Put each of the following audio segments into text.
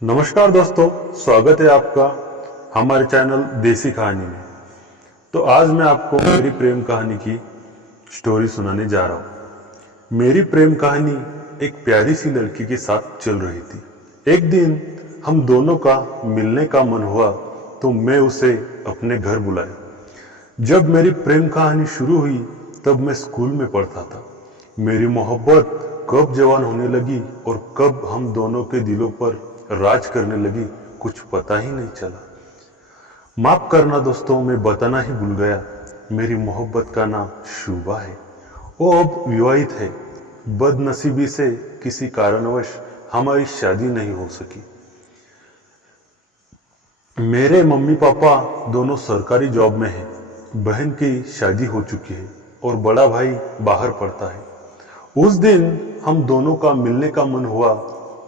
नमस्कार दोस्तों, स्वागत है आपका हमारे चैनल देसी कहानी में। तो आज मैं आपको मेरी प्रेम कहानी की स्टोरी सुनाने जा रहा हूँ। मेरी प्रेम कहानी एक प्यारी सी लड़की के साथ चल रही थी। एक दिन हम दोनों का मिलने का मन हुआ तो मैं उसे अपने घर बुलाया। जब मेरी प्रेम कहानी शुरू हुई तब मैं स्कूल में पढ़ता था। मेरी मोहब्बत कब जवान होने लगी और कब हम दोनों के दिलों पर राज करने लगी कुछ पता ही नहीं चला। माफ करना दोस्तों, मैं बताना ही भूल गया। मेरी मोहब्बत का नाम शुभा है। वो अब विवाहित है। बदनसीबी से किसी कारणवश हमारी शादी नहीं हो सकी। मेरे मम्मी पापा दोनों सरकारी जॉब में हैं। बहन की शादी हो चुकी है और बड़ा भाई बाहर पढ़ता है। उस दिन हम दोनों का मिलने का मन हुआ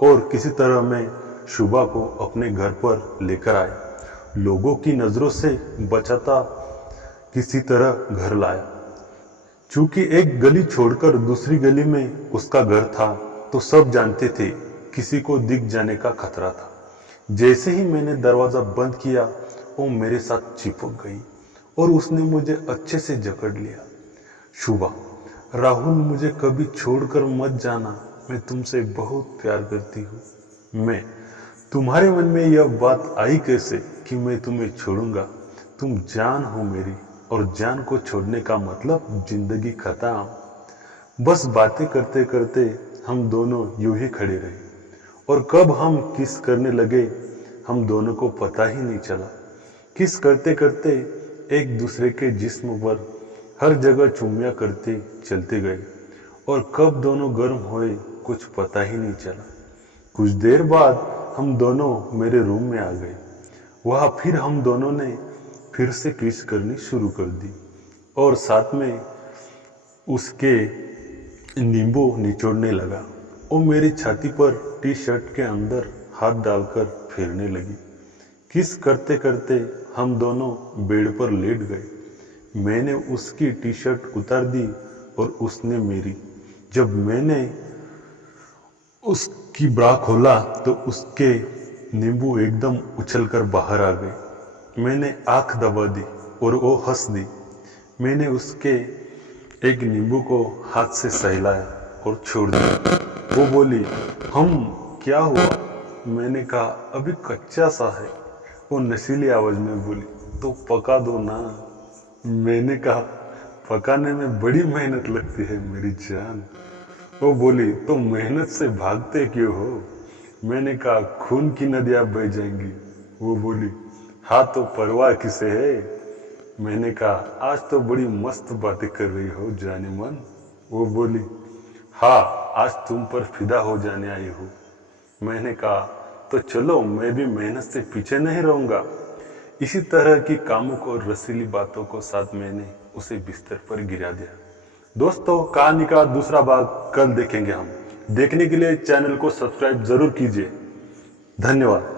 और किसी तरह मैं शुभा को अपने घर पर लेकर आया। लोगों की नजरों से बचाता किसी तरह घर लाया। चूंकि एक गली छोड़कर दूसरी गली में उसका घर था तो सब जानते थे किसी को दिख जाने का खतरा था। जैसे ही मैंने दरवाजा बंद किया वो मेरे साथ चिपक गई और उसने मुझे अच्छे से जकड़ लिया। शुभा, राहुल, मुझे कभी छोड़कर मत जाना। मैं तुमसे बहुत प्यार करती हूँ। मैं तुम्हारे मन में यह बात आई कैसे कि मैं तुम्हें छोड़ूंगा? तुम जान हो मेरी, और जान को छोड़ने का मतलब जिंदगी खत्म। बस बातें करते करते हम दोनों यूं ही खड़े रहे और कब हम किस करने लगे हम दोनों को पता ही नहीं चला। किस करते करते एक दूसरे के जिस्म पर हर जगह चुम्मियां करते चलते गए और कब दोनों गर्म हुए कुछ पता ही नहीं चला। कुछ देर बाद हम दोनों मेरे रूम में आ गए। वहां फिर हम दोनों ने फिर से किस करनी शुरू कर दी और साथ में उसके नींबू निचोड़ने लगा। वो मेरी छाती पर टी शर्ट के अंदर हाथ डालकर फेरने लगी। किस करते करते हम दोनों बेड पर लेट गए। मैंने उसकी टी शर्ट उतार दी और उसने मेरी। जब मैंने उसकी ब्रा खोला तो उसके नींबू एकदम उछलकर बाहर आ गए। मैंने आंख दबा दी और वो हंस दी। मैंने उसके एक नींबू को हाथ से सहलाया और छोड़ दिया। वो बोली, हम क्या हुआ? मैंने कहा, अभी कच्चा सा है। वो नशीली आवाज में बोली, तो पका दो ना। मैंने कहा, पकाने में बड़ी मेहनत लगती है मेरी जान। वो बोली, तो मेहनत से भागते क्यों हो? मैंने कहा, खून की नदियां बह जाएंगी। वो बोली, हाँ तो परवाह किसे है? मैंने कहा, आज तो बड़ी मस्त बातें कर रही हो जाने मन। वो बोली, हाँ आज तुम पर फिदा हो जाने आई हूँ। मैंने कहा, तो चलो मैं भी मेहनत से पीछे नहीं रहूंगा। इसी तरह की कामुक और रसीली बातों को साथ मैंने उसे बिस्तर पर गिरा दिया। दोस्तों, कहानी का दूसरा भाग कल देखेंगे हम। देखने के लिए चैनल को सब्सक्राइब जरूर कीजिए। धन्यवाद।